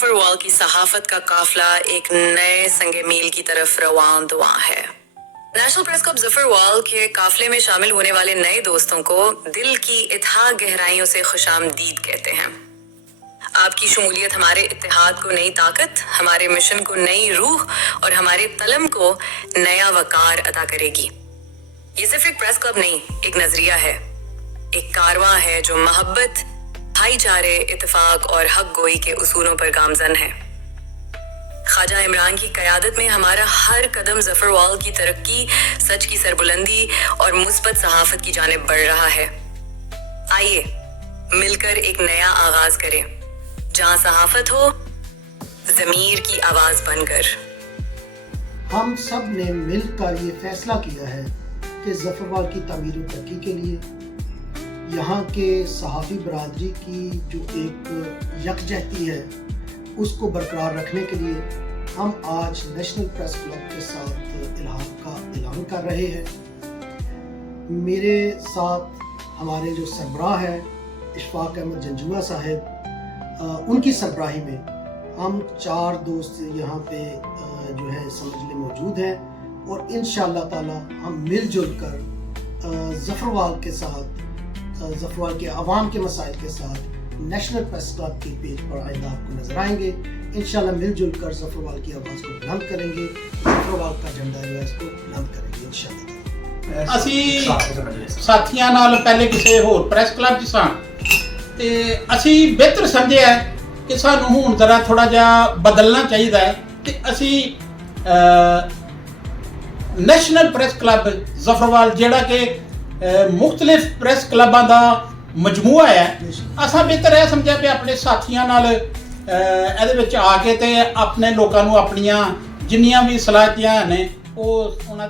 जफरवाल की सहाफत का काफिला एक नए संगे मील की तरफ रवान दुआ है। नेशनल प्रेस क्लब जफरवाल के काफिले में शामिल होने वाले नए दोस्तों को दिल की इत्तेहाद गहराइयों से खुशामदीद कहते हैं। आपकी शमूलियत हमारे इत्तेहाद को नई ताकत, हमारे मिशन को नई रूह और हमारे तलम को नया वकार अता करेगी। ये सिर्फ एक प्रेस क्लब नहीं, एक नजरिया है, एक कारवां है जो मोहब्बत, भाईचारे, इत्तेफाक और हक गोई के उसूलों पर गामजन है। ख्वाजा इमरान की क़यादत में हमारा हर कदम जफरवाल की तरक्की, सच की सरबुलंदी और मुस्बत सहाफत की जानिब बढ़ रहा है। आइए मिलकर एक नया आगाज करें, जहां सहाफत हो ज़मीर की आवाज बनकर। हम सब ने मिलकर ये फैसला किया है कि जफरवाल की तामीर और तरक्की के लिए, यहाँ के सहाफ़ी बरादरी की जो एक यकजहती है उसको बरकरार रखने के लिए हम आज नेशनल प्रेस क्लब के साथ इल्हाक का ऐलान कर रहे हैं। मेरे साथ हमारे जो सरबराह है इशफाक अहमद जंजुआ साहब, उनकी सरबराही में हम 4 दोस्त यहाँ पे जो है समझ ले मौजूद हैं और इंशाअल्लाह ताला हम मिलजुल कर जफरवाल के साथ, जफरवाल के अवाम के मसाइल के साथ नेशनल प्रेस क्लब के पेज पर आइंदा आपको नजर आएंगे। इंशाल्लाह मिलजुल कर जफरवाल की आवाज़ को बुलंद करेंगे, जफरवाल का झंडा जो है इसको बुलंद करेंगे इंशाल्लाह। ਅਸੀਂ ਸਾਥੀਆਂ ਨਾਲ ਪਹਿਲੇ ਕਿਸੇ ਹੋਰ ਪ੍ਰੈਸ ਕਲੱਬ 'ਚ ਸਾਂ ਤੇ ਅਸੀਂ ਬਿਹਤਰ ਸਮਝਿਆ ਕਿ ਸਾਨੂੰ ਹੁਣ ਜ਼ਰਾ ਥੋੜਾ ਜਿਹਾ ਬਦਲਣਾ ਚਾਹੀਦਾ ਹੈ ਤੇ ਅਸੀਂ ਨੈਸ਼ਨਲ ਪ੍ਰੈਸ ਕਲੱਬ ਜ਼ਫਰਵਾਲ ਜਿਹੜਾ ਕਿ ਮੁxtਲਿਫ ਪ੍ਰੈਸ ਕਲੱਬਾਂ ਦਾ ਮਜਮੂਆ ਹੈ, ਅਸਾਂ ਬਿਹਤਰ ਇਹ ਸਮਝਿਆ ਵੀ ਆਪਣੇ ਸਾਥੀਆਂ ਨਾਲ ਇਹਦੇ ਵਿੱਚ ਆ ਕੇ ਤੇ ਆਪਣੇ ਲੋਕਾਂ ਨੂੰ ਆਪਣੀਆਂ ਜਿੰਨੀਆਂ ਵੀ ਸਲਾਹੀਅਤਾਂ ਨੇ ਉਹ ਉਹਨਾਂ